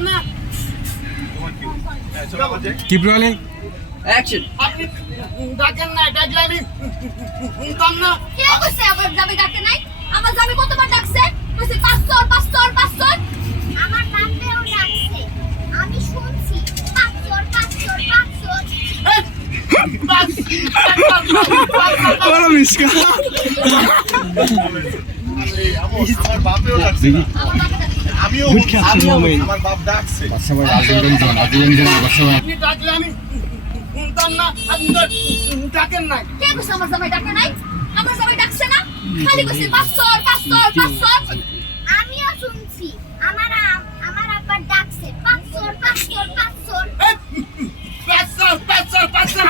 না keep action আপনি ডাকেন না ডাকলে আমি শুনতাম না কে কইছে আবার যাবে ডাকে নাই আমার যাবে কতবার ডাকছে কইছে পাঁচশো পাঁচশো পাঁচশো আমার নামটাও ডাকছে আমি শুনছি পাঁচশো পাঁচশো পাঁচশো এই, বাস, ওরা মিসকা আমার বাপেও ডাকছে আমিও. আমার বাপ ডাকছে। আপনি ডাকলে আমি শুনতাম না আপনি ডাকেন না কে কইছে আমার জামাই ডাকে নাই? আমার জামাই ডাকছে না? খালি কইছে পাঁচশো পাঁচশো পাঁচশো আমিও শুনছি আমার আমার আব্বা ডাকছে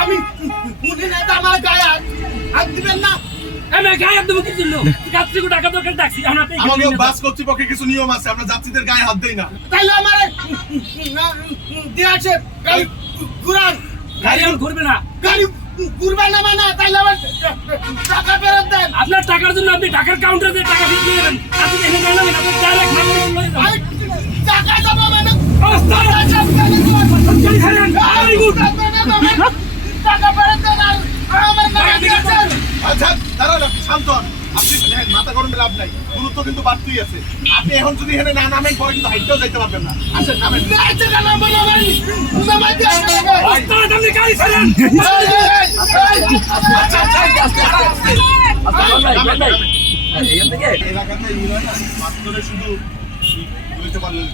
আমি বুঝি না আমার গায়ে হাত দিবেন না। টাকা বাস কর্তৃপক্ষের কিছু নিয়ম আছে আমরা যাত্রীদের গায়ে হাত দেই না। তাইলে আমার গাড়ি ঘুরান। গাড়ি ঘুরবে না। গাড়ি ঘুরবে না মানে তাইলে আমার টাকা ফেরত দেন। আপনার টাকার জন্য আপনি টাকার কাউন্টারে টাকা আপনি গেলেন আপনি ডাইরেক্ট নাম্বার আমি টাকা দেবো মানে? অবস্থা! গাড়ি ছাড়েন ভেরি গুড টাকা ফেরত দেন আর আমার টাকা আচ্ছা দাঁড়ান আপনি শান্ত হন আপনি দেখেন মাথা গরমে লাভ নাই গুরুত্ব কিন্তু বাড়তেই আছে আপনি এখন যদি এখানে না নামেন পরে কিন্তু হাইটেও যাইতে পারবেন না আসেন নামেন আচ্ছা, আচ্ছা, এলাকাতে হয় শুধু বুঝতে পারলেন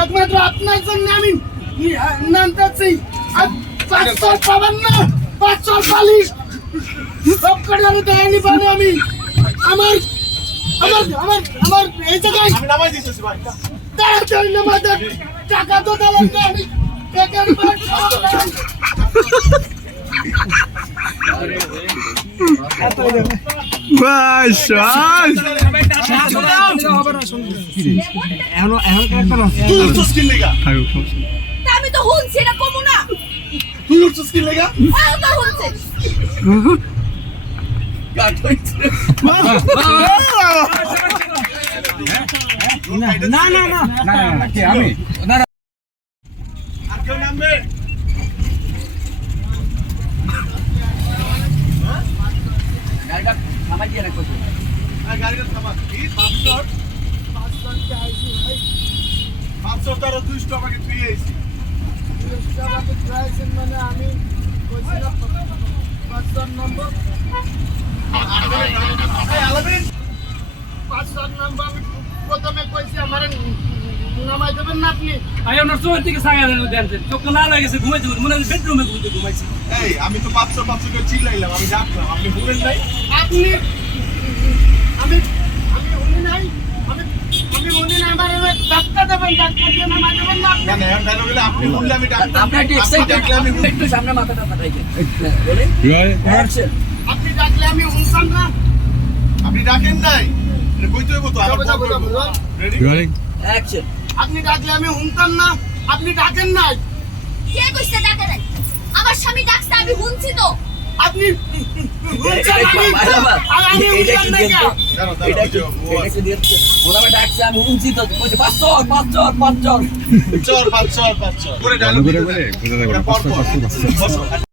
একমাত্র আপনার জন্য আমি নামতেছি আর পাঁচশো পাবেন না পাঁচশো চালিশ সব করে আমি দেয়নি পানি আমি আমার আমার আমার আমার এই জায়গায় আমি নামাই দিতেছি ভাই। তাড়াতাড়ি নামা দেন টাকা তো দিলেন না আমি টাকার। তা আমি তো শুনছি এটা কমু না। তুই উঠছিস কি লেগা? আও তো হইছে না না না আমি? পাঁচশো? পাঁচশো দুইশো আমাকে তুই আইছি। মানে আমি কইছিলাম পাঁচশো নম্বর এই, আলামিন, পাঁচশো নম্বর আমি প্রথমে কইছি আমার নামাই দেবেন না আপনি আমি আপনার চোখের দিকে সাগা দেন চোখ লাল হয়ে গেছে ঘুমাইতে মনে হয় বেডরুমে ঘুমাইতে ঘুমাইছি। এই, আমি তো পাঁচশো পাঁচশো করে চিল্লাইলাম আমি ডাকলাম আপনি শুনেন নাই? আপনি আমি আমি উনি নাই আমি আমি উনি নাই আমার ডাক্তার দেবেন ডাক্তার দিয়ে নামাই দেবেন না আপনি? না এখন আপনি শুনলে আমি ডাকতাম আপনি একটু ডাকলে আমি শুনতাম। একটু সামনে মাথাটা পাঠাইছেন বলে আপনি ডাকলে আমি শুনতাম না। আপনি ডাকেন নাই? আপনি ডাকলে আমি শুনতাম না আপনি ডাকেন নাই কে কইছে ডাকে নাই আমার স্বামী ডাকছে আমি শুনছি তো আপনি শুনছেন আমি আর আমি এটা না দিয়ে কেন? দাঁড়াও, দাঁড়াও, এটা কি এটা কি দিয়ে ওরা ডাকছে আমি উঞ্চি তো কইছে পাঁচ চর পাঁচ চর পাঁচ চর চল পাঁচ চল পাঁচ চল করে ভালো ডায়লগ করে বলে বুঝা যাবে এটা না পর পাঁচশো পাঁচশো পাঁচশো বসো